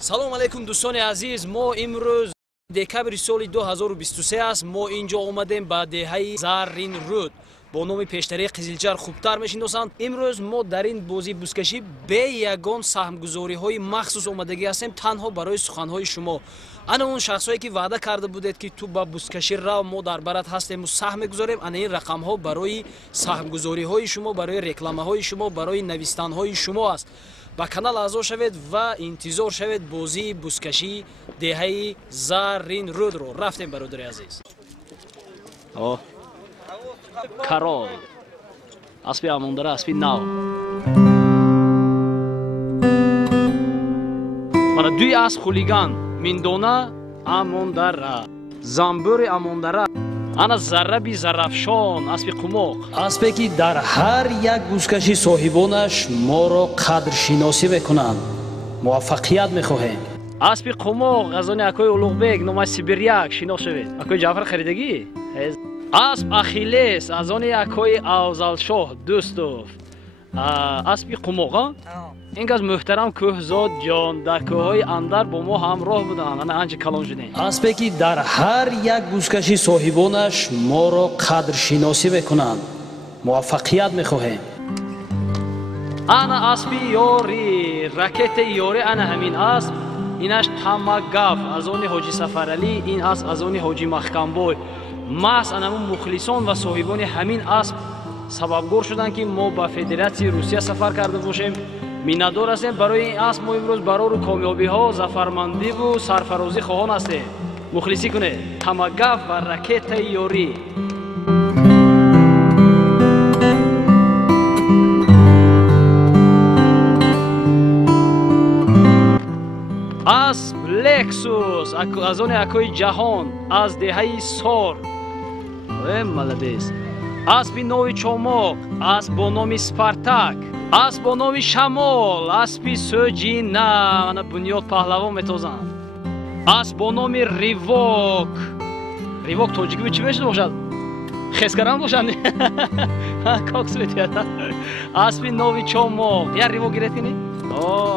салом алейкум дӯстони азиз, мо имрӯз декабри соли 2023 аст. мо инҷо омадем ба деҳаи Заррин Руд бо номи пештари Қизилҷар хубтар мешиносанд. имрӯз мо дар ин бозии бузкашӣ бе ягон саҳмгузориҳои махсус омадагӣ ҳастем, танҳо барои суханҳои шумо. ана он шахсое ки ваъда карда будед ки ту ба бузкашӣ рав, мо дар барат ҳастему саҳм мегузорем. ана ин рақамҳо барои саҳмгузориҳои шумо, барои рекламаҳои шумо, барои навистанҳои шумо аст. ба канал аъзо шавед ва интизор шавед бозии бузкашии деҳаи Заррин Рудро. рафтем бародари азиз. Карол аспи амондара, аспи нав. Мана дуи асп хулиган, миндона амондара, замбури амондара. ана зарраби зарафшон, аспи қумоқ. аспе ки дар ҳар як бузкаши соҳибонаш моро қадршиносӣ мекунанд. муваффақият мехоҳем. аспи қумоқ аз они акои улуғбек, номаш Сибиряк, шинос шавед. акои Ҷаъфар Харидагӣ? асп Ахиллес, аз они акои Авзалшоҳ Дӯстов. аспи қумоқ. инqas муҳтарам кӯҳзод ҷон, дар кӯҳҳои Андар бо мо ҳамроҳ буданд. ана анча калон шудем. аспе ки дар ҳар як бузкаши соҳибонаш моро қадршиносӣ мекунанд. муваффақият мехоҳем. ана аспи ёрӣ, ракетаи ёрӣ, ана ҳамин асп. инаш Тамагав, аз они Ҳоҷи Сафаралӣ, ин асп аз они Ҳоҷи Махкамбой. маҳз анамун мухлисон ва соҳибони ҳамин асп сабабгор шуданд ки мо ба Федератсияи Русия сафар карда бошем. миннатдор ҳастем барои ин асп. мо имрӯз барору комёбиҳо, зафармандиву сарфарозӣ хоҳон ҳастем. мухлисӣ кунед. Тамагав ва ракетаи ёрӣ. асп Лексус, аз они акои ҷаҳон, аз деҳаи Сор. маладес. аспи Нови Чомоқ, асп бо номи Спартак. асп бо номи Шамол, аспи Сӯҷина, ана бунёд паҳлавон метозанд. асп бо номи Ривок. ривок тоҷикӣ чӣ мешуд бошад? хескаран бошад. кокс метиҳад. аспи Нови Чомоқ. я ривок гиред кини?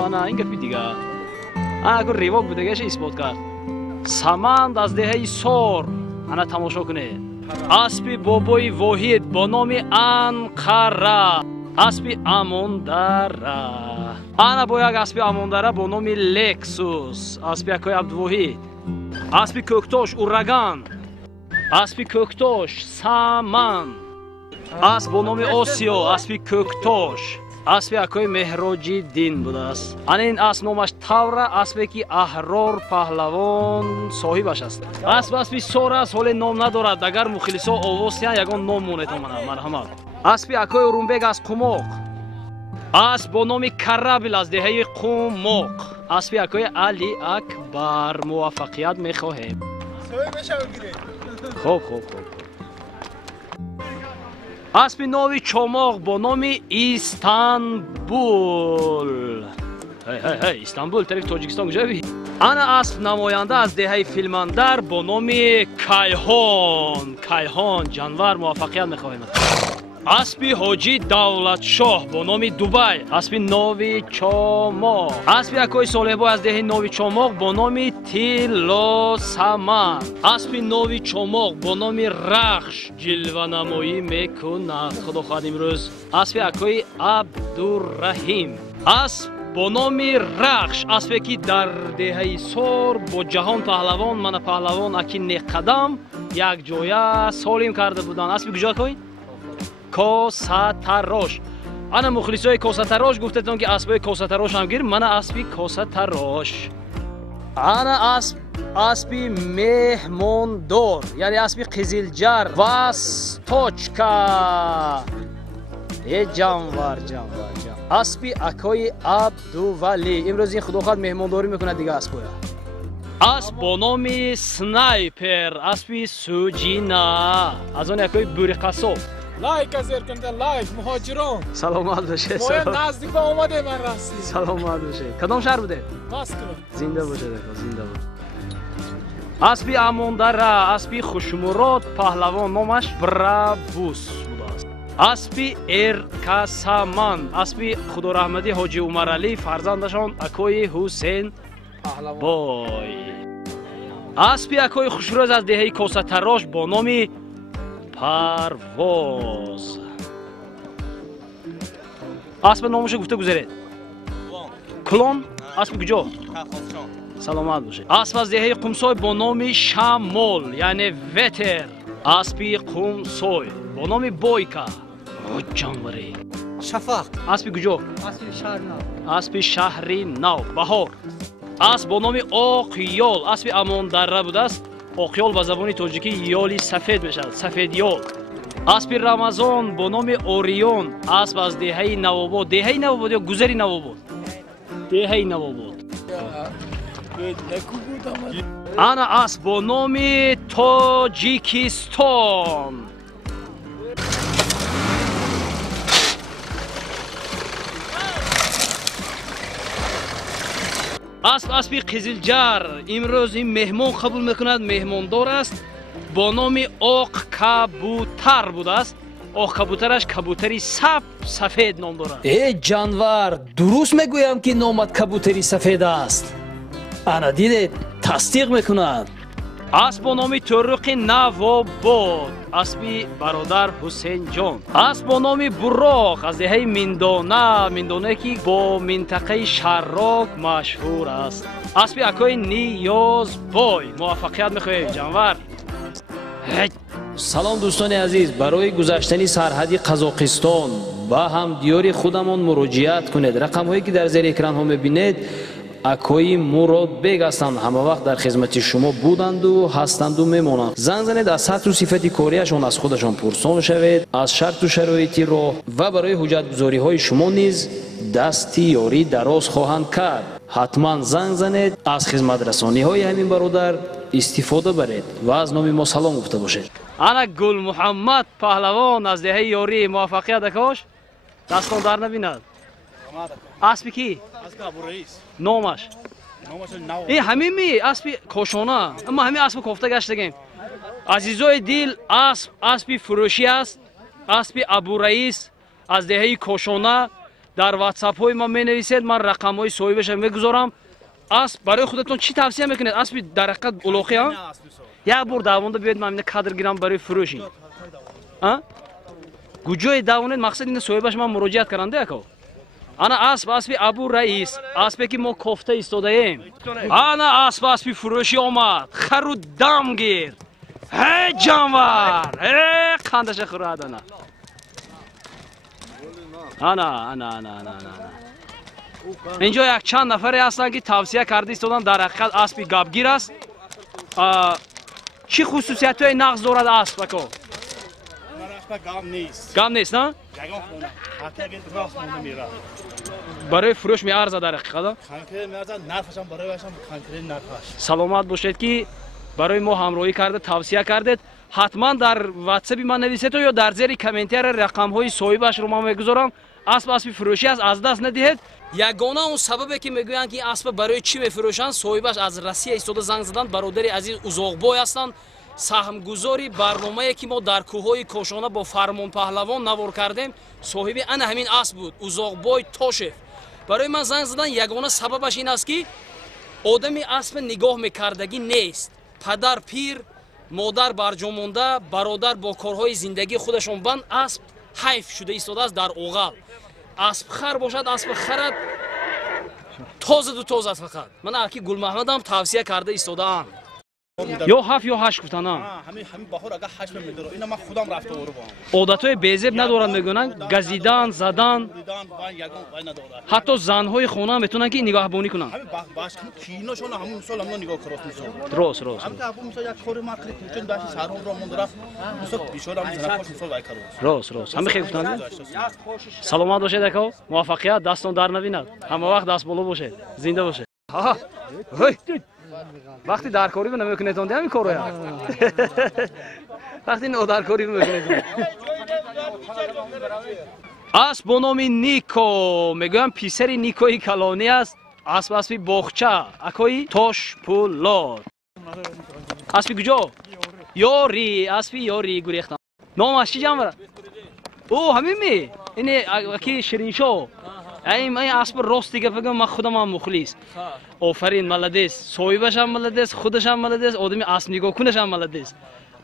ана ин гапи дигар. ана ривок будагиаш исбот кард. Саманд аз деҳаи Сор. ана тамошо кунед. аспи бобои Воҳид бо номи Анқара. аспи Амондара. ана бо як аспи Амондара бо номи Лексус. аспи акои Абдувоҳид. аспи Кӯктош Ураган. аспи Кӯктош Саман. асп бо номи Осиё, аспи Кӯктош. аспи акои Меҳроҷиддин будааст. ана ин асп номаш Тавра, аспе ки Аҳрор паҳлавон соҳибаш аст. аспи Сор аст, ҳоле ном надорад. агар мухлисо овоз диҳанд ягон ном монетон. мана марҳамат. аспи акои Урумбек аз Қумоқ. асп бо номи Карабил аз деҳаи Қумоқ. аспи акои Али Акбар. муваффақият мехоҳем. хоб. аспи Нови Чомоқ бо номи Истанбул. Истанбул тарафи Тоҷикистон куҷои? ана асп намоянда аз деҳаи Филмандар бо номи Кайҳон. кайҳон ҷанвар. муваффақият мехоҳем. аспи Ҳоҷи Давлатшоҳ бо номи Дубай. аспи Нови Чомоқ. аспи акои Солеҳбой аз деҳаи Нови Чомоқ бо номи Тилосаман. аспи Нови Чомоқ бо номи Рахш ҷилванамоӣ мекунад. худо хоҳад имрӯз. аспи акои Абдураҳим. асп бо номи Рахш, аспе ки дар деҳаи Сор бо ҷаҳон паҳлавон, мана паҳлавон Аки Неқадам якҷоя солим карда буданд. аспи куҷо кой? Косатарош. ана мухлисои Косатарош гуфтедон ки аспои Косатарош ҳам гир. мана аспи Косатарош. ана аспи Меҳмондор, яъне аспи Қизилҷар. Васточка. ҷанвар. аспи акои Абдувалӣ. имрӯз ин худохоҳад меҳмондорӣ мекунад дига аспоя. асп бо номи Снайпер. аспи Сӯҷина. аз они акои Буриқасоб. лайк аз еркунда лайк муҳоҷирон. саломат бошед. мо наздик ба омадем ан расти. саломат бошед. кадом шаҳр будед? Москва. зинда бошед. зинда бошед. аспи Амондара, аспи Хушмурод паҳлавон, номаш Брабус будааст. аспи Эркасаман, аспи Худораҳмадӣ Ҳоҷи Умаралӣ, фарзандашон акои Ҳусейн بای اسبی اکوی خوشروز از دهه کوساتراش با نام پرواز. اسب نامش گفته گذارید. کلون اسب کجا؟ سلامت باشه. اسب از دهه قمسای با نام شمال یعنی وتر. اسبی قمسای با نام بویکا. جانوری. شفاق اسبی کجا؟ اسبی شهر نو اسبی شهری نو بهار. اسب با نام آقیال. اسبی امان دره بوده است. آقیال به زبان تاجیکی یالی سفید میشد. سفید یال. اسبی رمضان با نام اوریون. اسب از دهه نوآباد. دهه نوآباد یا گذری نوآباد؟ دهه نوآباد. انا اسب با نام تاجیکستان. اسبی قزلجر. امروز این مهمان قبول میکند. مهماندار است با نام آق کبوتر بوده است. آق کبوترش کبوتری سفید نام دارد. ای جانور درست میگویم که نامت کبوتری سفید است. انا دیدید تصدیق میکند. اسب با نام طرق نوآباد. اسبی برادر حسین جان. اسب با نام براق از دهه میندانه که با منطقه شراک مشهور است. اسبی اکوی نیاز بای. موفقیت میخواهیم جانور. سلام دوستان عزیز، برای گذشتن سرحدی قزاقستان و هم دیار خودمان مراجعت کنید. رقم هایی که در زیر اکران ها میبینید اکوی مراد بیگ هستند. همه وقت در خدمت شما بودند و هستند و میمانند. زنگ زنید از سطح و صفت کاریشان از خودشان پرسان شوید. از شرط و شرایطی راه و برای حجت گذاری های شما نیز دستی یاری دراز خواهند کرد. حتما زنگ زنید. از خدمت رسانی های همین برادر استفاده برید و از نام ما سلام گفته باشید. انا گل محمد پهلوان از دهه یاری. موفقیت اکاش دستان در نبیند. اسبی کی؟ اسب ابو رئیس. نامش نو. این همین می اسبی کوشانه. اما همین اسب کوفته گشتگیم. عزیزای دل اسبی فروشی است. اسبی ابو رئیس از دهه کوشانه. در واتساپ های ما می نویسید. من رقم های صاحبش میگذارم. اسب برای خودتون چی توصیه میکنید؟ اسبی در حقیقت اولوخی ها؟ یک بار دعوانده بیاید من کادر گیرم برای فروشی. کجای دعوانید؟ مقصد اینه صاحبش من مراجعت کرنده اکو. انا اسبی ابو رئیس. اسبی که ما کوفته ایستاده ایم. انا اسبی فروشی آمد. خرو دم گیر. هی جانور. هی خندش خورد انا. اینجا یک چند نفری هستن که توصیه کرده ایستادن. در حقیقت اسبی گبگیر است. چی خصوصیت های نقص دارد اسب اکو؟ گم نیست نه؟ برای فروش می ارزه در حقیقت. سلامت باشید که برای ما همراهی کرده توصیه کردید. حتما در واتساپ من نویسید یا در زیر کامنتر رقم های صاحبش رو من میگذارم. اسبی فروشی از دست ندهید. یگانه اون سببی که میگویند که اسب برای چی میفروشند صاحبش از روسیه ایستاده زنگ زدند. برادری عزیز اوزاقبای هستند. سهمگذاری برنامه‌ای که ما در کوههای کوشانه با فرمان پهلوان نوار کردیم صاحب انا همین اسب بود. اوزاقبای تاشف برای من زنگ زدن. یگانه سببش این است که آدمی اسب نگاه میکردگی نیست. پدر پیر، مادر برجامانده، برادر با کارهای زندگی خودشون بند. اسب حیف شده ایستاده است در اوغل. اسب خر باشد اسب خرد تازه است فقط. من اکی گل محمدم توصیه کرده ایستاده ام. یا 7 یا 8 گفتن ها. همین بهار اگه 8 میداره. اینا من خودم رفته اورو با. عادتای بیزب ندارن میگونن. گزیدن، زدن. حتی زنهای خونه میتونن که نگاهبانی کنن. همین باش کیناشون همون مثال هم نگاه کراس میشه. درست. هم که ابو مثلا یک کاری ما کلیت چون داشت سرم رو مون رفت. مثلا بیشتر هم زنفاش مثال وای کراس. درست. همین خیلی گفتن. سلامت باشید اکو. موفقیت دستون در نبیند. همه وقت دست بالا باشه. زنده باشه. ها. وقتی در کاری نمیکنید اون همین کارو یا وقتی نو در کاری میکنید. اسب با نام نیکو. میگم پیسر نیکوی کلانی است. اسبی باغچه اکوی تاش پولاد. اسبی کجا؟ یاری. اسبی یاری گریختم. نامش چی جمع؟ او همین می اینه اکی شیرینشو. این اسب راست دیگه بگم من خودم هم مخلص آفرین ملدیس صاحبش هم ملدیس خودش هم ملدیس آدمی اسب نگاه کنش هم ملدیس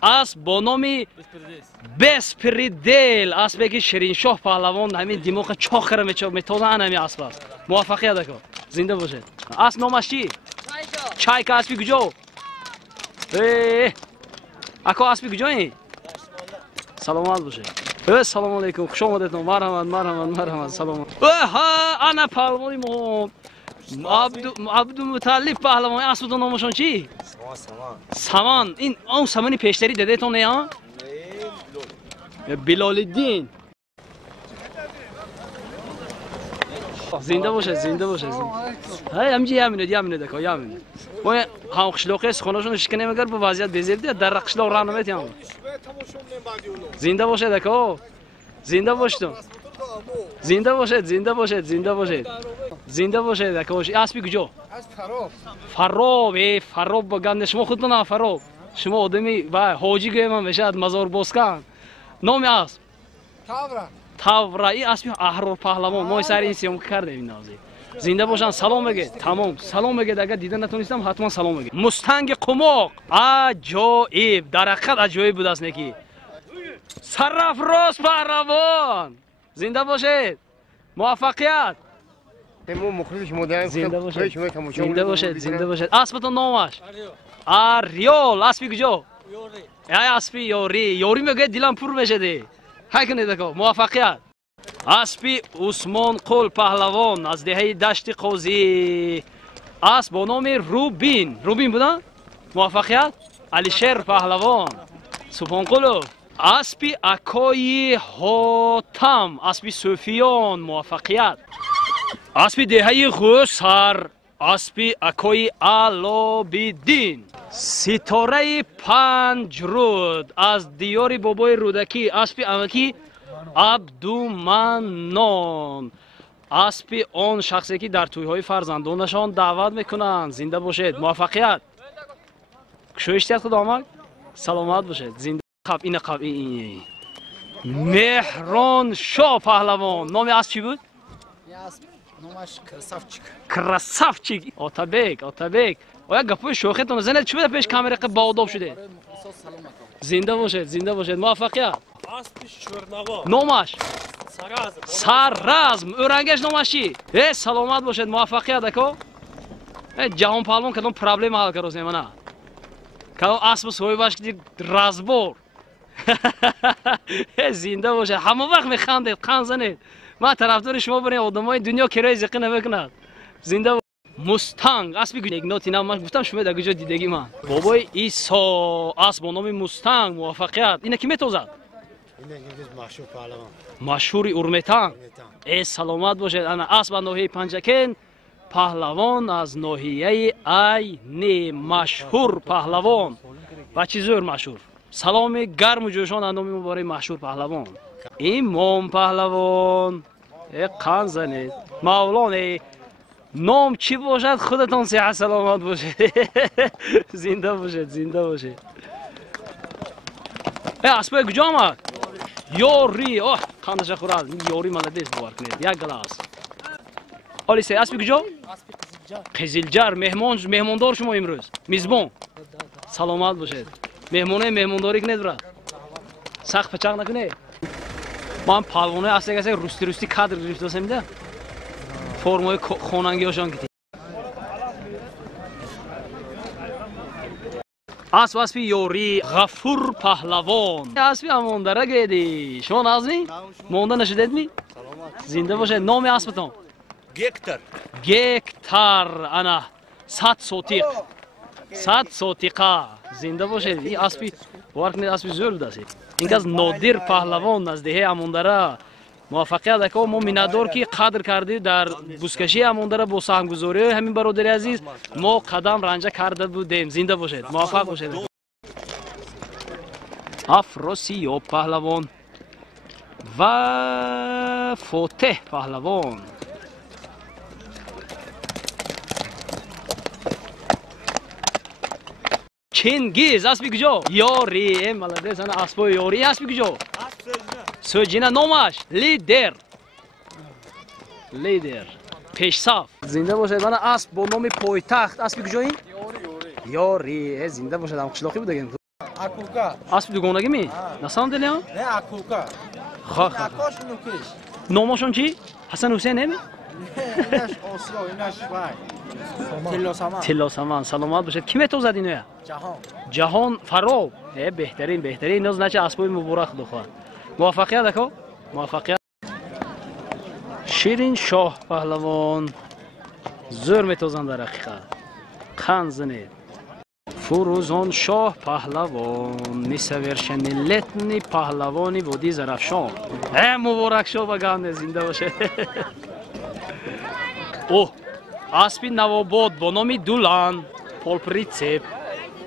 اسب با نام بسپریدل اسبی که شیرین شاه پهلوان همین دماغ چاخره میتازن همین اسب است موفقیت کن زنده باشید اسب نامش چی چایکا اسبی کجا اکا اسبی کجایی سلامت باشید السلام علیکم خوش آمدید مرحبا سلام انا پهلوانی مهم عبدالمطلب پهلوانی اسبتون نامشون چی سامان این اون سامانی پیشتری دادیتون نه ها بلال الدین زنده باشه های همینه دکا یامینه ما هم قشلاقی سخوناشون شکنه مگر به وضعیت بزرگ در قشلاق راه نمیتیم زنده باشه دکا زنده باشید دکا اسبی کجا فراب با گند شما خودتون هم فراب شما آدمی و حاجی گویم هم بشد مزار بازکن نام اسب تاورا این اسبی احرار پهلوان ما سر این سیام کرده این نازی زنده باشن سلام بگید تمام سلام بگید اگر دیده نتونستم حتما سلام بگید مستنگ قماق عجایب در حقیقت عجایب بود است نکی سرافراز پهلوان زنده باشید موفقیت زنده باشید اسبتون نامش آریول اسبی کجا اسبی یاری میگه دیلم پر بشه های کنید دکا موفقیت اسبی عثمان قل پهلوان از دهه دشت قاضی اسب با نام روبین بودن موفقیت علیشیر پهلوان سبحان قلو اسبی اکای حاتم اسبی سفیان موفقیت اسبی دهه غسر اسبی اکای علابیدین ستاره پنج رود از دیار بابای رودکی اسبی امکی عبدالمنان اسبی آن شخصی که در تویهای فرزندانشان دعوت میکنند زنده باشید موفقیت کشویشتیت خود آمد سلامت باشید زنده این مهران شاه پهلوان نام اسب چی بود؟ نامش کراسافچیک آتابک آیا گپوی شوخیتون زنده چی بوده پیش کامera با آداب شده زنده باشید موفقیت نامش سررزم اورنگش نامش چی سلامت باشید موفقیت اکو جهان پهلوان کدام پرابلم حل کرد نه کدام اسب سوی باش که رزبور زنده باشید همه وقت میخندید قند زنید ما طرفدار شما برین آدمای دنیا کرای زقی نمیکنند زنده مستنگ اسبی گنگناتی نام من گفتم شما در کجا دیدگی من بابای عیسی اسب با نام مستنگ موفقیت اینا کی میتوزد مشهور پهلوان مشهوری اورمیتان ای سلامت باشید انا اسب ناحیه پنجکن پهلوان از ناحیه عین مشهور پهلوان بچی زور مشهور سلام گرم و جوشان اندامی مبارک مشهور پهلوان امام پهلوان قند زنید مولانا نام چی باشد خودتان صحت سلامت باشید زنده باشید اسبای کجا آمد یاری قندش خورد یاری ملدیس باور کنید یک گلاس آلیسه اسبی کجا قزلجر مهماندار شما امروز میزبان سلامت باشید مهمانداری کنید برات سخت پچق نکنید من پهلوانای اصلی روستی کادر گرفته میده فرمای خوننگی هاشان کردی اسبی یاری غفور پهلوان اسبی اموندره گیدی شما نازمی مونده نشدید می زنده باشه نام اسبتون گکتر انا 100 سوتیقه زنده باشه این اسبی باور کنید اسبی زور داشت این از نادر پهلوان از دهه اموندره موفقیت اکو ما میندار که قدر کردی در بوسکشی اموندره با سهمگذاری همین برادری عزیز ما قدم رنجه کرده بودیم زنده باشید موفق باشید افراسیاب پهلوان و فاتح پهلوان چنگیز اسبی کجا یاری ملدیس انا اسبای یاری اسبی کجا سوجینا نامش لیدر لیدر پیشصف زنده باشد. من اسب با نام پایتخت. اسب کجایی؟ یاری زنده باشد. هم قشلاقی بود دیگه. Акулка. اسب دوگانگی می؟ نسان دلیان؟ Не акулка. خا خا Акош нукиш. نامشون چی؟ حسن حسین نمی؟ Инаш Осиё, инаш Вай. Тиллосаман. تلاسمان سلامت باشد. کی تو زدین یا؟ Ҷаҳон. جهان فراب. بهترین ناز نچه اسبای مبارک دخواه. موفقیت دکو؟ موفقیت. شیرین شاه پهلوان زور میتوزن در حقیقت. قند زنید. فروزان شاه پهلوان نسویرشنیلتنی پهلوانی وادی زرافشان. مبارک شو بگم زنده باشه. اوه اسبی نواباد با نام دولان پولپریتسپ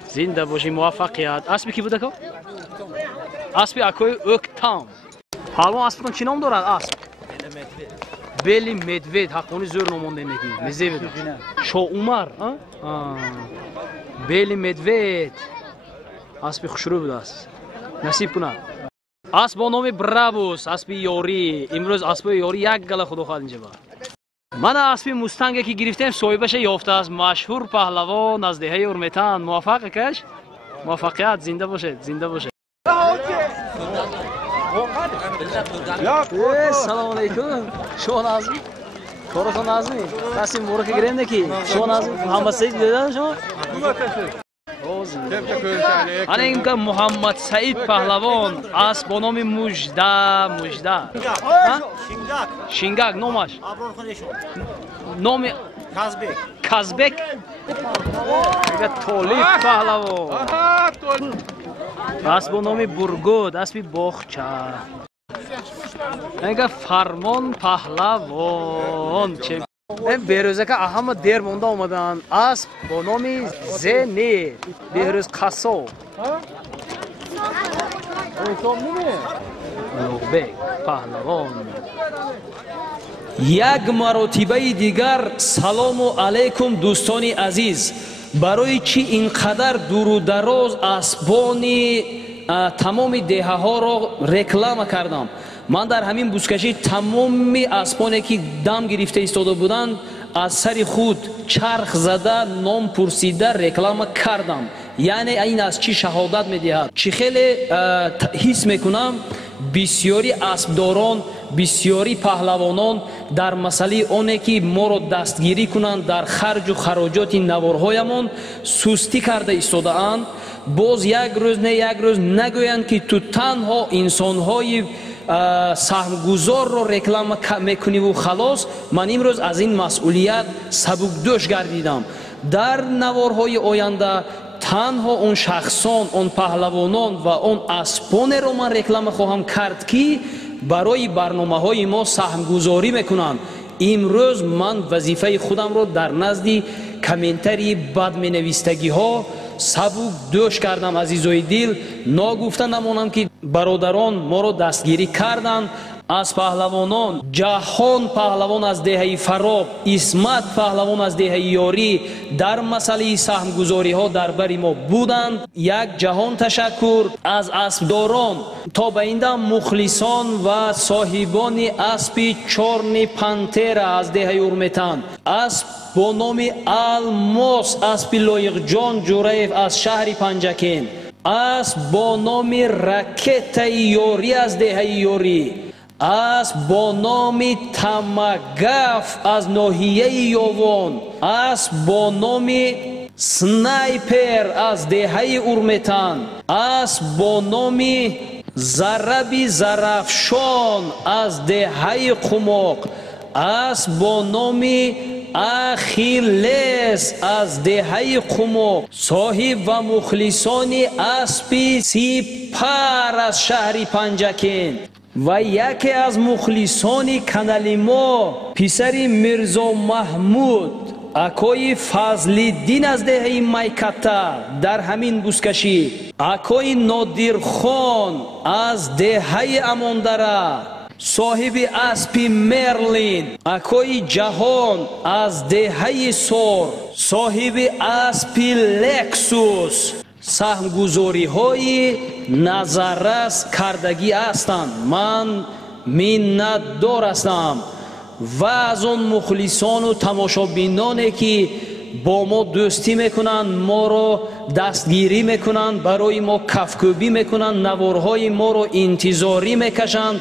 زنده باشی. موفقیت. اسبی کی بوده که؟ اسبی اکوی اوکتام. پهلوان اسبتون چی نام دارد اسب؟ بلی مدوید حقونی زور نمونده نگی مزه بده شو عمر بلی مدوید اسبی خوشرو بوده است نصیب کنه. اسب با نام برابوس اسبی یاری. امروز اسب یاری یک گله خدا خواهد اینجا با من اسبی مستنگه که گرفتیم صاحبش یافته است. مشهور پهلوان از دهه ارمتان. موفق کش موفقیت. زنده باشه زنده باشه. سلام علیکم. شما نازمی؟ کارتون نازمی؟ کسی مورک گریم نکی؟ شما نازمی؟ محمد سعید دیدن شما؟ حالا این که محمد سعید پهلوان است با نام مجده شینگاک نامش نام کازبک طالب پهلوان است با نام برگود اسبی باغچه. اینکه فرمان پهلوان چه بیروزه که احمد دیر مونده آمدن. اسب با نام زنی بیروز قصو لوبک پهلوان. یک مرتبه دیگر سلام علیکم دوستان عزیز. برای چی اینقدر دور و دراز اسبانی تمام دهه ها را رکلام کردم؟ من در همین بوسکشی تمام اسبانی که دم گرفته ایستاده بودند از سر خود چرخ زده نام پرسیده رکلام کردم. یعنی این از چی شهادت میدهد؟ چی خیلی حس میکنم بسیاری اسبداران بسیاری پهلوانان در مسئله آنه که ما را دستگیری کنند در خرج و خراجات نوارهایمان سستی کرده ایستاده اند. باز یک روز نه یک روز نگویند که تو تنها انسانهای سهمگذار را رکلام میکنی و خلاص. من امروز از این مسئولیت سبکدوش گردیدم. در نوارهای آینده تنها اون شخصان اون پهلوانان و اون اسبان را من رکلام خواهم کرد که برای برنامه های ما سهم گذاری میکنند. امروز من وظیفه خودم را در نزد کامنتری بد می نویستگی ها سبک دوش کردم. عزیزای دل ناگفته نمانم که برادران ما را دستگیری کردند. از پهلوانان جهان پهلوان از دهه فراب، اسمت پهلوان از دهه یاری در مسئله سهم گذاری ها در بر ما بودند. یک جهان تشکر از اسبداران تا به اینده مخلصان و صاحبان اسب چرن پنتر از دهه ارمتان. اسب با نام الماس اسب لایق جان جوریف از شهر پنجکین. اسب با نام رکت یاری از دهه یاری. اسب با نام تمگف از ناحیه یاوان. اسب با نام سنایپر از دهه ارمتان. اسب با نام ضرب زرافشان از دهه قماق. اسب با نام اخیلس از دهه قماق. صاحب و مخلصان اسب سپر از شهر پنجکین و یکی از مخلصان کانال ما پسر میرزا محمود اکای فضل‌الدین از دهه میکتا در همین بوسکشی. اکای نادر خان از دهه اماندره صاحب اسب مرلین. اکای جهان از دهه سور صاحب اسب لکسوس. سهم گذاری های نظررس کردگی هستند. من منتدار هستم. و از اون مخلصان و تماشابینانی که با ما دوستی میکنن، ما رو دستگیری میکنن، برای ما کفکوبی میکنن، نوارهای ما رو انتظاری میکشن،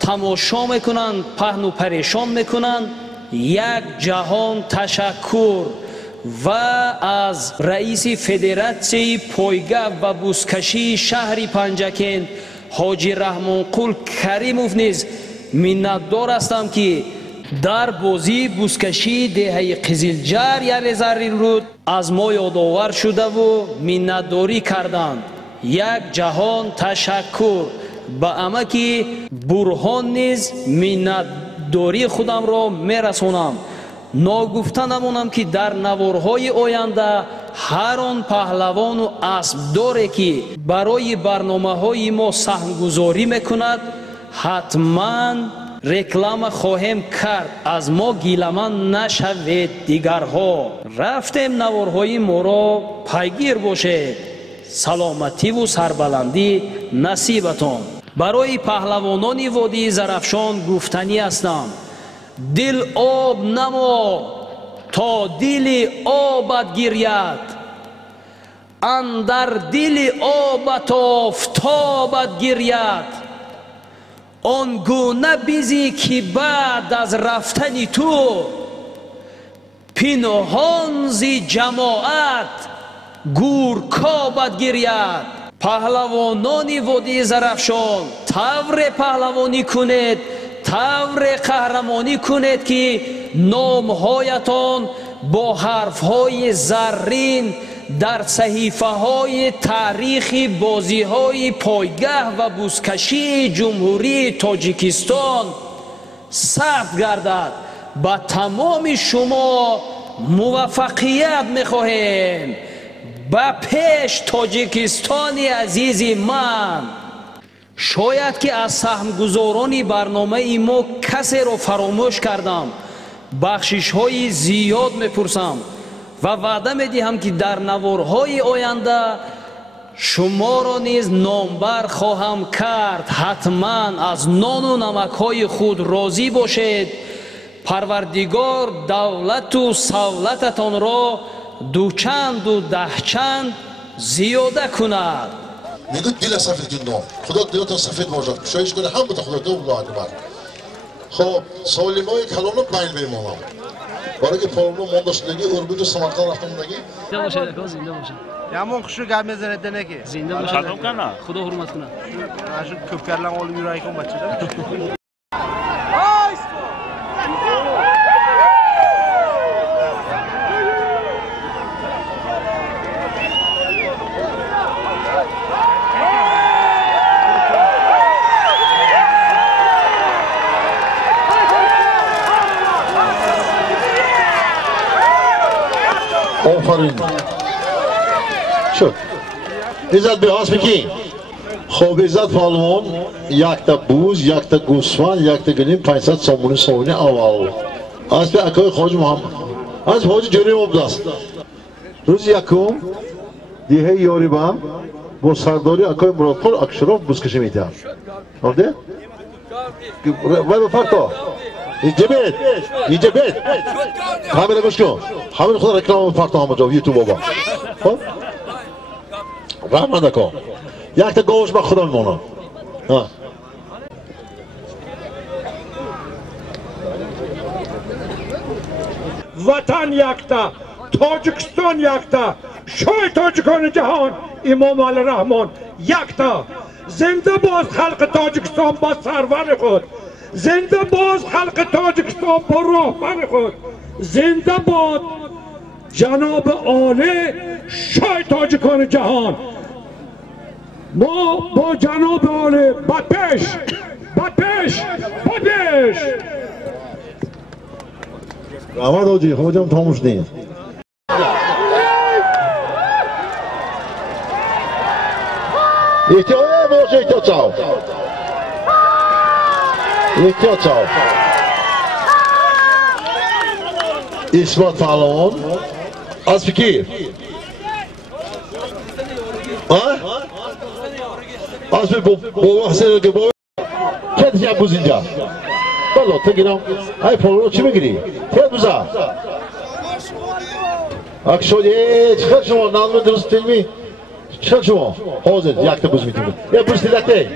تماشا میکنن، پهن و پریشان میکنن. یک جهان تشکر و از رئیس فدراسیون پایگاه و بوسکشی شهر پنجکین حاجی رحمانقول کریموف نیز منتدار هستم که در بازی بوسکشی دهه قزلجر یعنی زرین رود از ما یادآور شده و منتداری کردند. یک جهان تشکر به امکی برهان نیز منتداری خودم را میرسانم. ناگفته نمانم که در نوارهای آینده هر آن پهلوان و اسبداری که برای برنامه‌های ما سهمگذاری میکند حتما رکلام خواهیم کرد. از ما گیلمان نشوید دیگرها. رفتیم نوارهای ما را پیگیر باشید. سلامتی و سربلندی نصیبتان. برای پهلوانان وادی زرافشان گفتنی هستم: دل آب نما تا دل آبت گرید، اندر دل آبت آفتابت گرید. آن گونه بیزی که بعد از رفتن تو پنهان ز جماعت گورکابت گرید. پهلوانان وادی زرافشان طور پهلوانی کنید، طور قهرمانی کنید که نامهایتان با حرفهای زرین در صحیفه های تاریخ بازی های پایگاه و بوسکشی جمهوری تاجیکستان ثبت گردد. با تمام شما موفقیت میخواهیم. با پیش تاجیکستانی عزیز من. شاید که از سهمگزاران برنامه ما کسی را فراموش کردم. بخشش های زیاد میپرسم و وعده میدهم که در نوارهای آینده شما را نیز نامبر خواهم کرد. حتما از نان و نمک های خود راضی باشید. پروردگار دولت و سولتتان را دوچند و دهچند زیاده کند. میگه دل سفید کن خدا دلتان سفید باشد. شایش کنه هم بده خدا دو بلاد بر. خب سالمای کلام رو بین بیمونم. برای که پرولو مانداشتگی اوربیج و سمرقند رفتندگی. زنده باشه، زنده باشه. یامون خوشو گام میزنه دنگی. زنده باشه. خدا حرمت کنه. ماشو کوپرلان اول یورای کن بچه دار. آفرین شد. عزت به آسمکی. خب عزت پهلوان یک تا بوز، یک تا گوسفند، یک تا گلیم 500 سامون سوانی اول. از به اکای خواج محمد از حاج جوری مبداست. روز یکم دیه یاری با سرداری اکای مرادپور اکشراف بوسکشی میتیم. آمده؟ وای بفرتا اینجا بید همه گوش کن. همه خود رکلام فرتا همه جا یوتیوب بابا. خب رحمت نکن. یک تا گوش با خدا میمونم. وطن یکتا، تاجیکستان یکتا، شاه تاجیکان جهان امام علی رحمان یکتا. زنده باز خلق تاجیکستان با سرور خود. زنده باز خلق تاجیکستان با راهبر خود. زنده باد جناب عالی شاه تاجیکان جهان. ما با جناب عالی بپش رحمت آجی خواجم تاموش نیست. احتیاط باشه احتیاط چاو احتیاط چاو. اثبات پهلوان از فکر از به بابا حسین که بابا کدی جا بوز اینجا بله تگیرم ای پولو چی میگیری؟ تیاد بزا اکشودی چخل شما نظم درست تلمی چخل شما حاضر یک تا بز میتونی یه بز دیدکته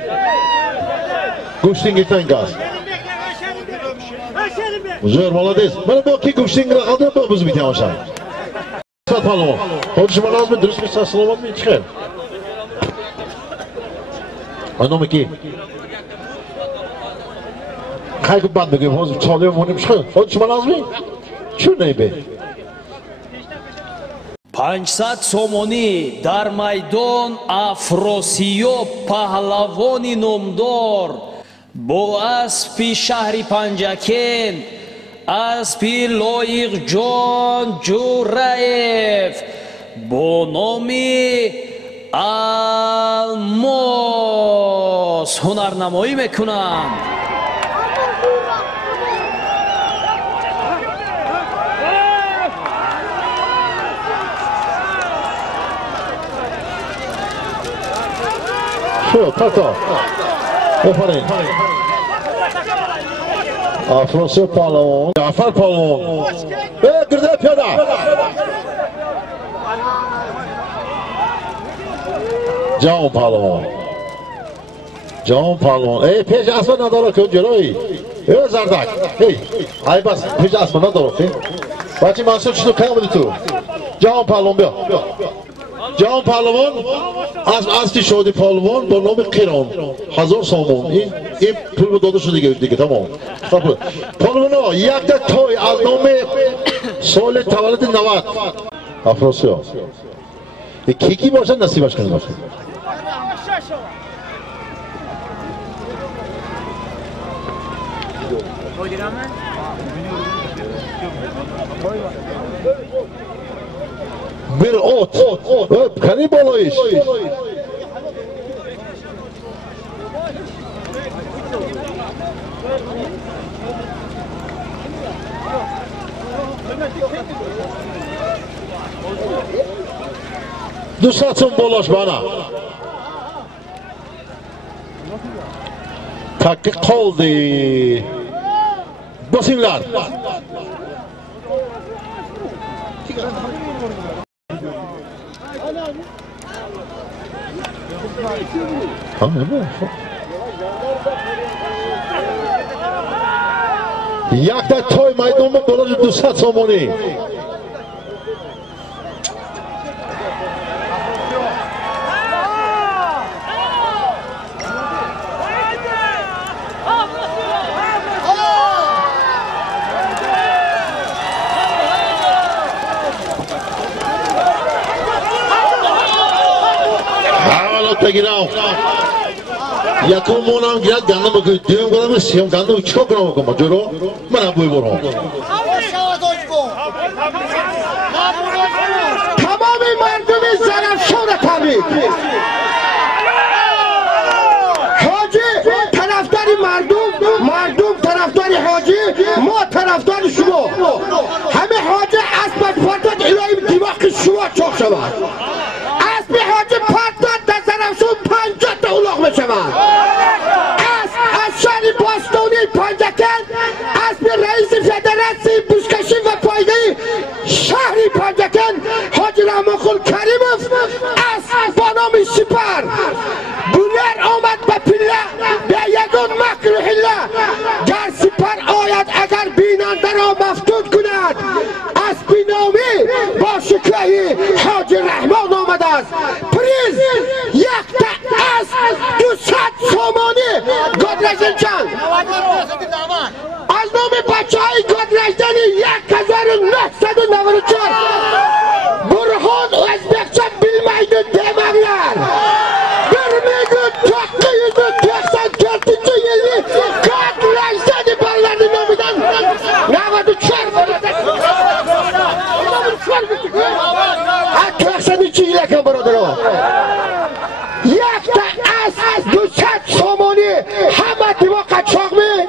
گوشتین گیرتن گاز بزرگ молодец من با کی گوشتین رقم با بز میتونم شد سات پالو خود شما نظم درست میشه سلام می چخل آنومی کی خیلی بند بگیم حاضر چاله مونیم چخل خود شما نظمی چون نیبه 500 сомонӣ дар майдон Афросиёб паҳлавони номдор бо аспи шаҳри Панҷакен аспи Лоиқҷон Ҷураев бо номи Алмос ҳунарнамоӣ мекунанд. شو پتا بفرین افراسیاب پهلوان جعفر پهلوان گرده پیاده جان پهلوان ای پیش اسم نداره که جلوی ای زردک ای بس پیش اسم نداره بچه منصور چطور کم بودی تو جان پهلوان بیا جان پهلوان از اصلی شادی پهلوان با نام قیران 1000 سامون این پول داده شده دیگه تمام پهلوان ها یک تا تای از نام سال تولد 90 افراسیاب کی باشد نصیبش کنید باشه bir ot kanı balıyız Dusatın bolaş bana takı kaldı basınlar یک در توی میدان بالا 200 سامانی بگیرم یکم مونم گیرد گندم بکنم دویم گندم سیم گندم چیکار کنم بکنم جلو من هم بوی برم تمام مردم زرفشان تبریک حاجی طرفدار مردم طرفدار حاجی ما طرفدار شما همه حاجی اسب پرتاد الهی دماغ شما چاق شود اسب حاجی پرتاد در زرفشان 50 تا اولاغ بشود از شهر باستانی پنجکن اسب رئیس فدراسیون بوشکشی و پایگاه شهری پنجکن حاجی رحمت‌خل کریموف از با نام سپر بولر آمد به پله به یگان مکر حله گر سپر آید اگر بیننده را مفتون کند اسب نامی با شکوه حاجی رحمان آمد است پریز یک تا اسب 200 سامانی گدرشن چند از نام بچه های گدرشتنی 1994 برهان و ازبکچه بیلمیدون دماغیان برمیگون تقییدون تقصد کرتیچه یلی گدرشتنی برلردی نامیدن 94 تقصدی چی لکن برادرها یک تا اسب 200 سامانی همه دیما قچاق می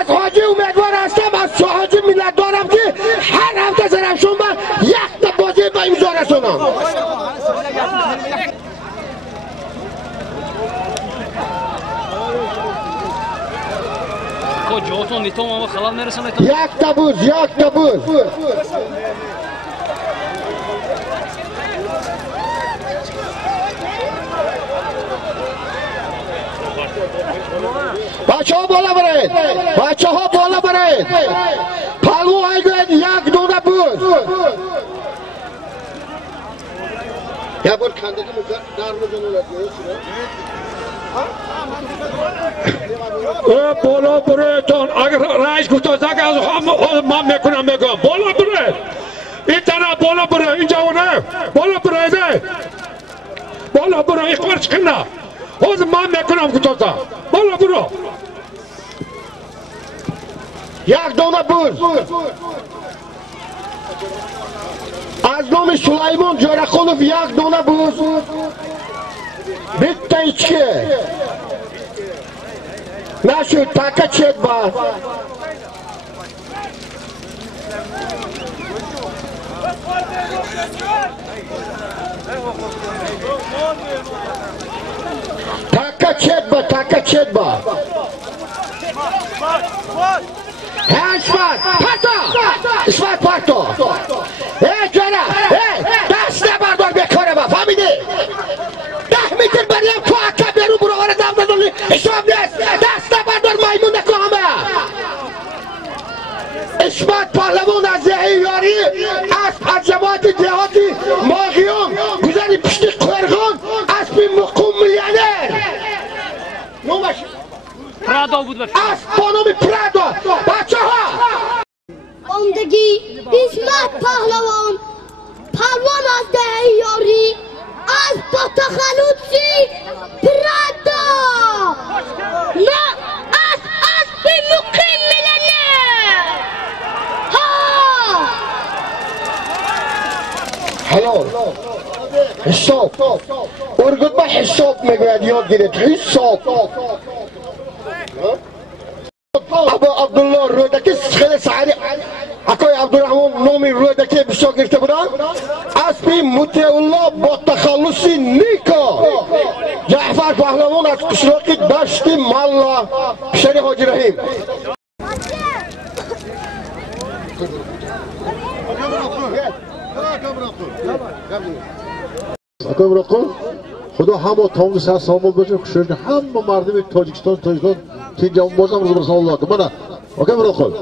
از حاجی امیدوار هستم از حاجی ملت دارم که هر هفته زرفشان من یک تا بازی با امضا رسونم Сон нитом ама халал мерасонад. Якта буз, якта буз. بچه‌ها بالا برید. بچه‌ها بالا برید. پلو اگه یک دونه بود. یا بود کندگی در مجنون بالا برایتون اگر رئیس گفت از من میکنم میگم بالا برای این طرف بالا برای اینجا و نه بالا برای ده بالا برای خرچ کنه از من میکنم گفت بالا برای یک دونه بود از نام سلیمان جرخانوف یک دونه بود بیتا ایچکه نشد تکه چید با تکه چید با اسمت پارتو ای جانا دست نبردار بکاره با فهمیدی 10 متر بریم تو اکا برو برو آره دم نداری حساب نیست دست نبردار میمون نکو همه اسمت پهلوان از دهه یاری از جماعت دهاتی ماغیون گذاری پشت قرغان از بی مقوم میلیونر نومش پرادو بود بفید از بانومی پرادو بچه ها عمدگی اسمت پهلوان پهلوان از دهه یاری از با تخلصی پرادو نه از بی مقیم میلیونر ها حلال حساب ارگد با حساب میگوید یاد گیرید حساب ابا عبدالله رودکی خیلی سعری اکای عبدالرحمن نامی رودکی بسیار گرفته بودن اسبی مطیع الله با تخلصی نیکا جعفر پهلوان از قشلاقی دشت ملا شریف حاجی رحیم اکای مراقب خدا همه تانگ سر سامل بچه کشورد همه مردم تاجیکستان که اینجا بازم روز برسان الله که منه اکای مراقب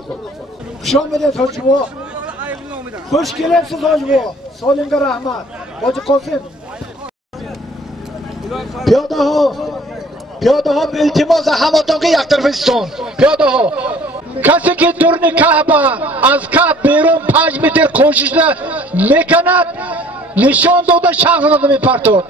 خوش آمدید حاج بوا خوش گرفتید حاج بوا سالنگ رحمت حاج قاسم پیاده ها به التماس همتان که یک طرف ایستون پیاده ها کسی که درون کعبه از کعب بیرون 5 متر کوشش میکند نشان داده شخص را میپرتد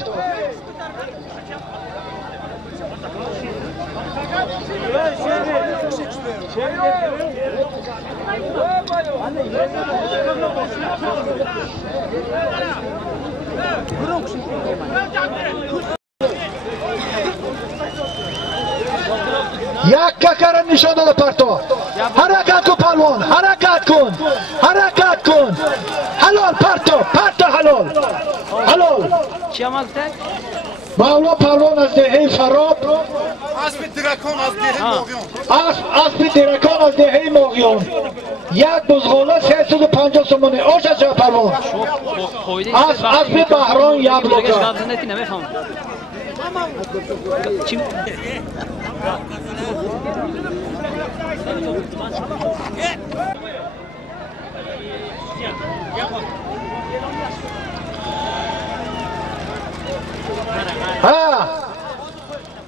یک ککر نشان داده پرتو حرکت کن پهلوان حرکت کن حلال پرتو حلال چی عمل کرد؟ مولا پهلوان از دهه فراب اسب درکان از دهه ماغیون اسب درکان از دهه ماغیون یک بزغاله 350 سومانی آش از جای پهلوان اسب بحران یبلوکا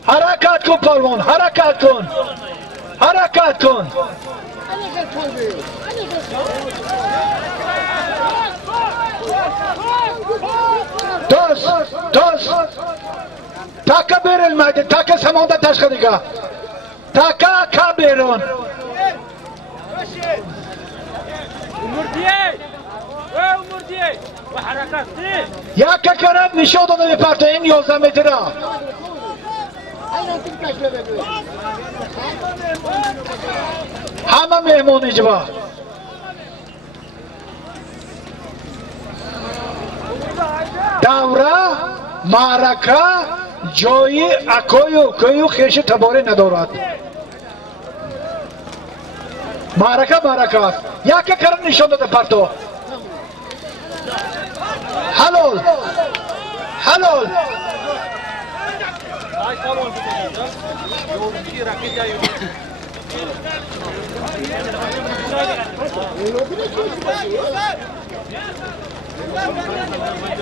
حرکت کن پهلوان حرکت کن دوست تاکه بیرون مایده تاکه سمانده تشخه دیگه تاکه که بیرون امردیه و حرکت یک ککرم نشان داده میپرته این 11 متره همه مهمون جوا دوره معرکه جای اکای و کای و خیش تباره ندارد معرکه است. یک کرد نشان داده پرتو. حلال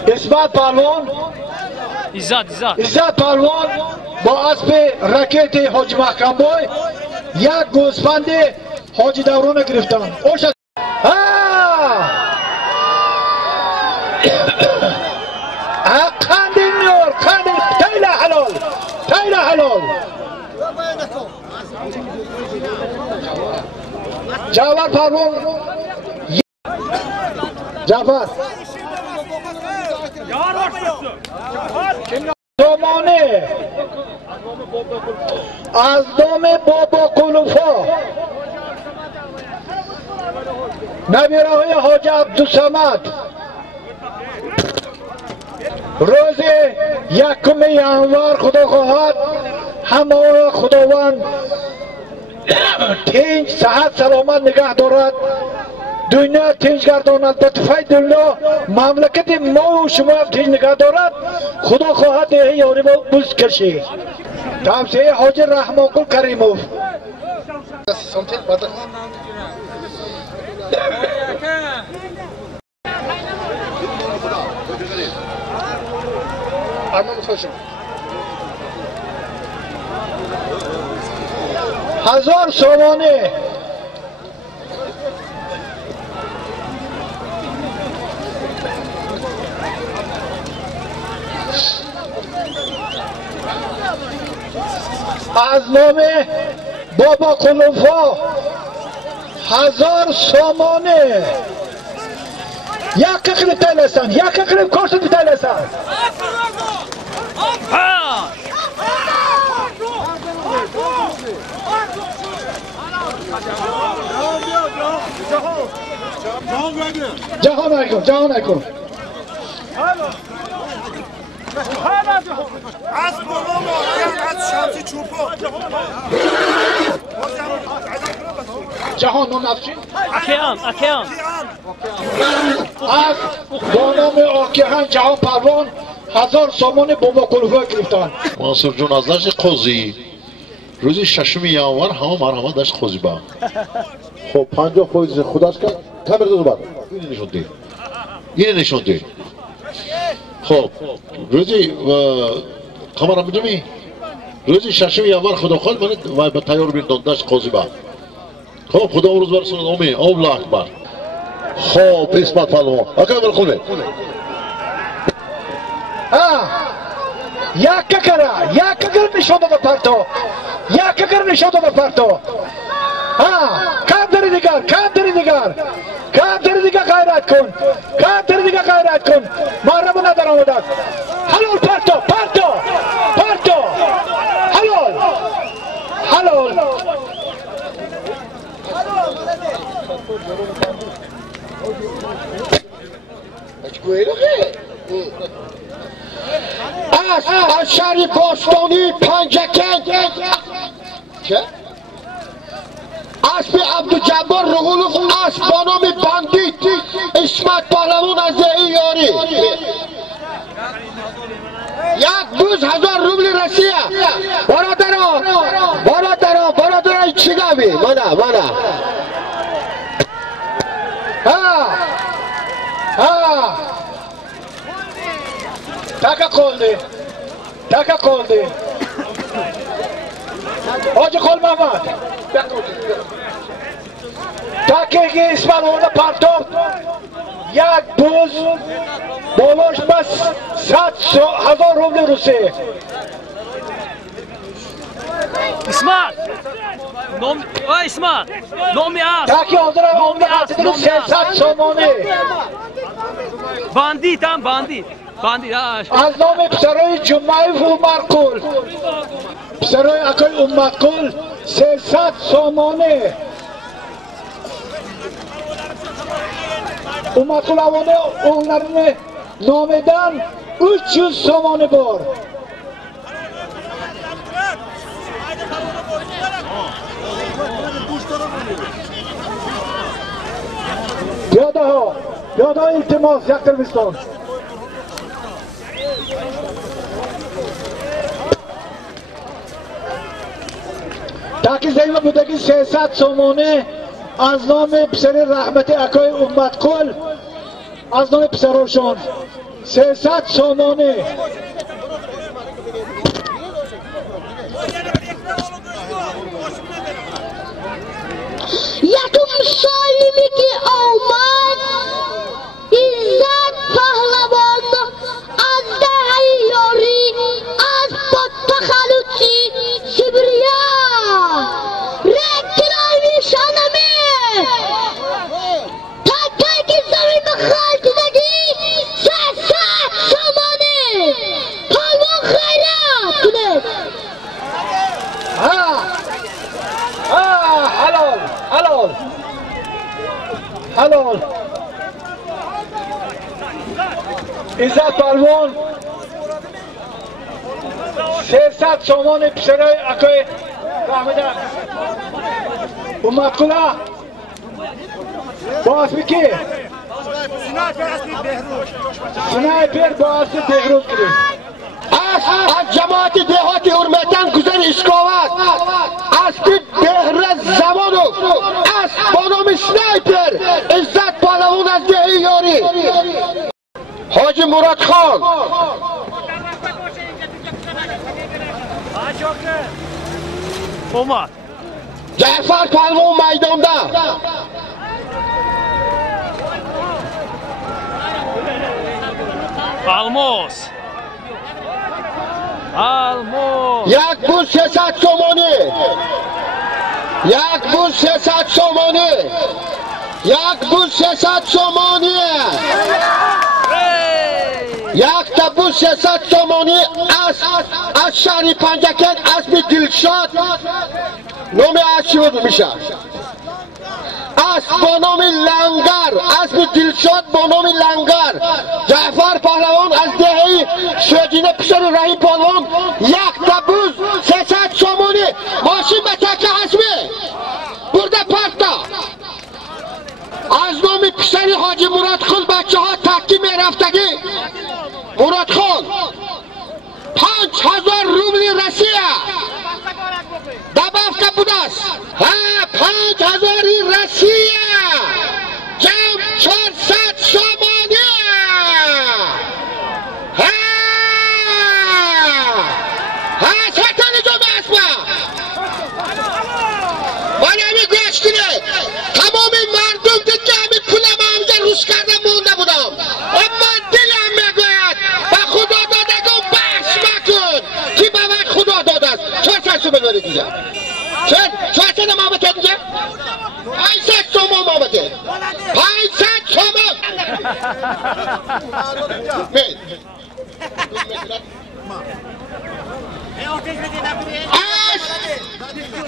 اسمت پهلوان عزت پهلوان با اسب راکت حاج محکم بای یک گوسفند حاج دوران گرفتن. قندیل نور قندیل تیل حلال جعفر پهلوان جعفر سامانه از دام بابا کلوفا نبیره های حاج عبدالصمد روز 1 ینور خدا خواهد همه خداوند تنج صحت سلامت نگه دارد، دنیا تنج گرداند، به فضل الله مملکت ما و شما هم تنج نگه دارد. خدا خواهد یاری با بوس کشی. توصیه حاج رحمان گل کریموف. هزار سامانه از نام بابا کلوفا 1000 سامانه یک قلب تایلستان یک قلب کارشد تایلستان جهان ایکن از بابا از شمسی چوپو جهان نام نفچین اکیان از با نام آکیان جهان پروان 1000 سامان بابا کلوفا گرفتن. منصور جون از دشت قوزی روز 6 ینور همه مرحمت دشت قوزی با خب 50 فویز خودش کرد کامر دو بار اینه نشون ده خب روزی کامرا میدونی روزی 6 ینور خدا خواهد من به تیار بیندن دشت قوزی با خب خدا اون روز برسوند اومی الله اکبر. خب اسمت پهلوان اکا بلخونه یک ککر نشان داده پرتو کم داری دیگر غیرت کن محرمو ندار آمدد حلال پرتو حلال از شهر باستانی پنجکن اسب عبدالجبار رغولوف اسب با نام بندیت اسمت پهلوان از دهی یاری 1000 روبل رسیه برادران چی گوی مانا تاکا کولده حاج خول محمد تاکه اسمال اون پرتو یک بوز بالاش بس 100,000 روبل روسیه. اسمت نامی است تاکه حاضر نامی است 300 سامانه باندیت از نام پسرای جمعه و مرکول پسرای اکای امتکل 300 سامانه امتکل اوانه اونرنه نامدن 300 سامانه بار پیاده ها التماس یک تربیستان تاکی زیمه بودگی 300 سومانه از نام پسر رحمت اکای امت کل از نام پسراشان 300 سومانه یکم سالمی که آمد عزت پهلوان از دهه یاری از پت خلوچی سبریا رکرای شانمه تکه که زمین خالدگی 300 سامانه پهلوان خیرات کنه حلال عزت پهلوان 300 سامان پسرای اکای رحمده امت کلا با اسمی که سنایپر با اسمی بهروز کرد از جماعت دهاتی حرمتن گذر اسکاوت از بهرز زمانو از بانام سنایپر عزت پهلوان از دهه یاری حاجی مراد خان اومد جعفر پهلوان میدانده الماس یک بوز 300 سومانه یک بوز 300 سومانه یک بوز 300 سومانه یک تا بوز 300 سومانه از شهری پنجکن اسم دلشاد نام از چی بود میشه اسب با نام لنگر اسب دلشاد با نام لنگر جعفر پهلوان از دهه شجینه پسر رحیم پهلوان یک دبوز 300 سومانی ماشین به تکه حسبه برده پرتا از نام پسر حاجی مراد خان بچه ها تکی می رفتگی مراد خان 5000 روبلی رسیه دباف که بوده است 5000 رسیه جمع 400 سومانی سرطان جمعه اسمه من همی گوش کنه تمام مردم دید که همی پولم همجا روش کردم مونده بودم اما دلم میگوید به خدا دادگو بحث مکن که به من خدا داده است 400 سو بگوید دیگه 400 هم آمده دیگه 500 سوم آمده 500 سوم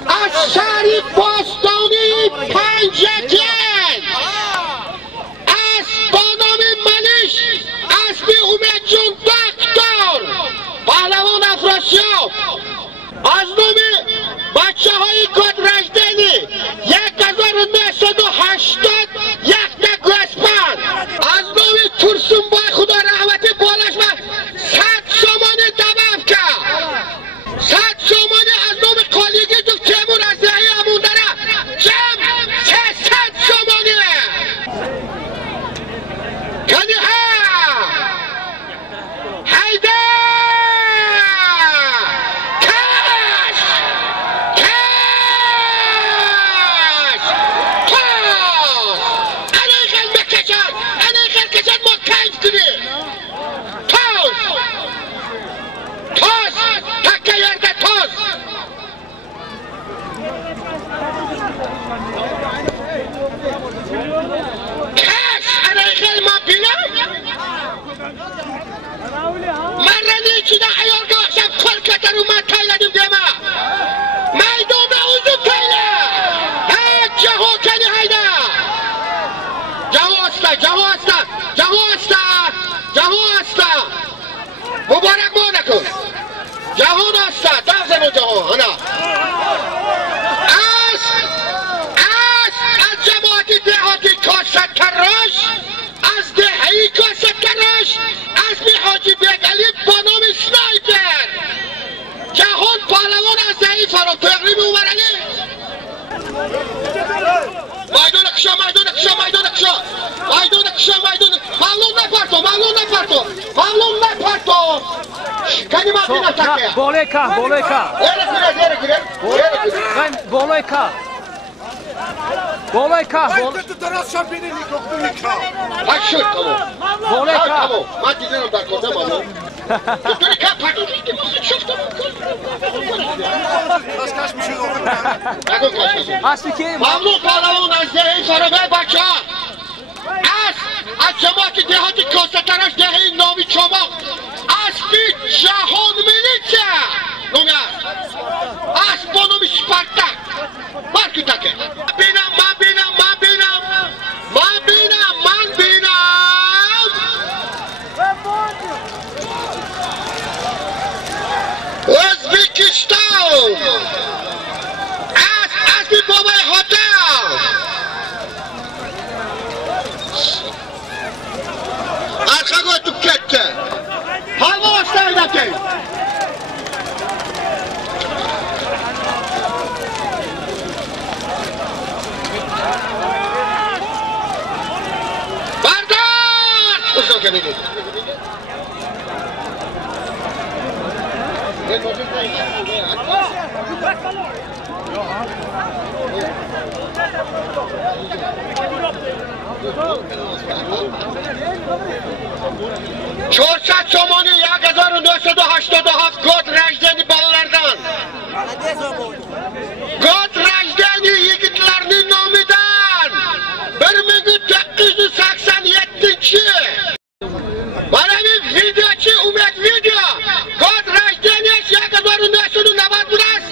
از شهری باستانی پنجکن از با نام ملیش اسبی امید جون دکتر پهلوان افراسیاب از نام بچه های کد رجدنی 1980 یک تا گوسپند از نام ترسون بای خدا رحمتی بالش و 100 سومانی دبف کرد 100 سومانی از نام قالیگی دو تیمور از دهی همون داره جمع 300 سومانی کنی ها حیده مبارک ما نکن جهان هسته دازم جهان از جماعت دهاتی کاشت کرای بالای که بالای که بالای که بالای که بالای که من دیدم در کجا مامو دکتر که پاتو اصلی که ممنون پهلوان از دهه فرامه بچه از جماعت دهاتی کاسترش دهه نامی چماق اصلی جهان ملیچه نومه از بانومی سپارتاک برکو تکه من بینم Özbekistan asli babay hotel arka götüp gitti hava hoşlardaki bardak uzun gemidi چهارصد تومانی 1987 گود رجدنی balalardan گود رجدنی yigitlarning nomidan 1987 mana bir videochi umid video گود رجدنی 1991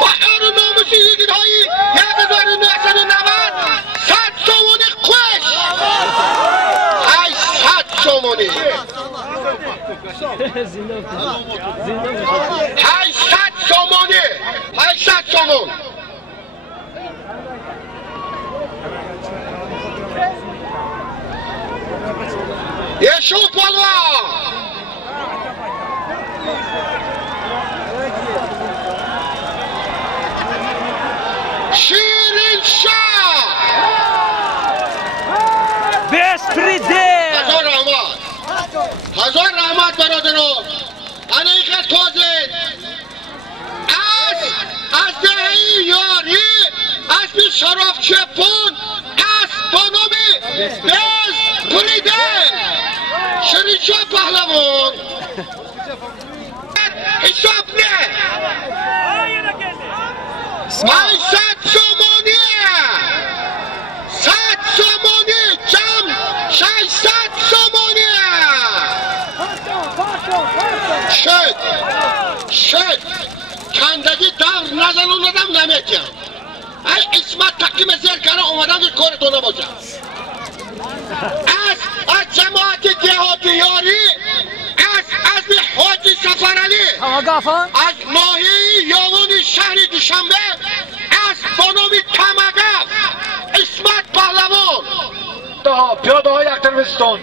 bahar nomusi yigithoyi 1990 100 somoni qo'sh 800 somoni 800 somoni 800 somon Yeshov polvon Shirin Shah Bespridel Hazar rahmat برادران حقیقت تازه از دهه یاری از بی شرف چپون از بانومی بسپریدل شیرین شاه پهلوان حساب نه 800 somoni 100 somoni jam 600 somoni شد کندگی دور نزنوندم نمیتیم ای اسمت تقیم زرکانه اومدم در کارتو نباشم از جماعت دهاتی یاری از حاجی سفرعلی از ناحیه یاون شهر دوشنبه از بانومی تمگف اسمت پهلوان پیاده های اکترمستان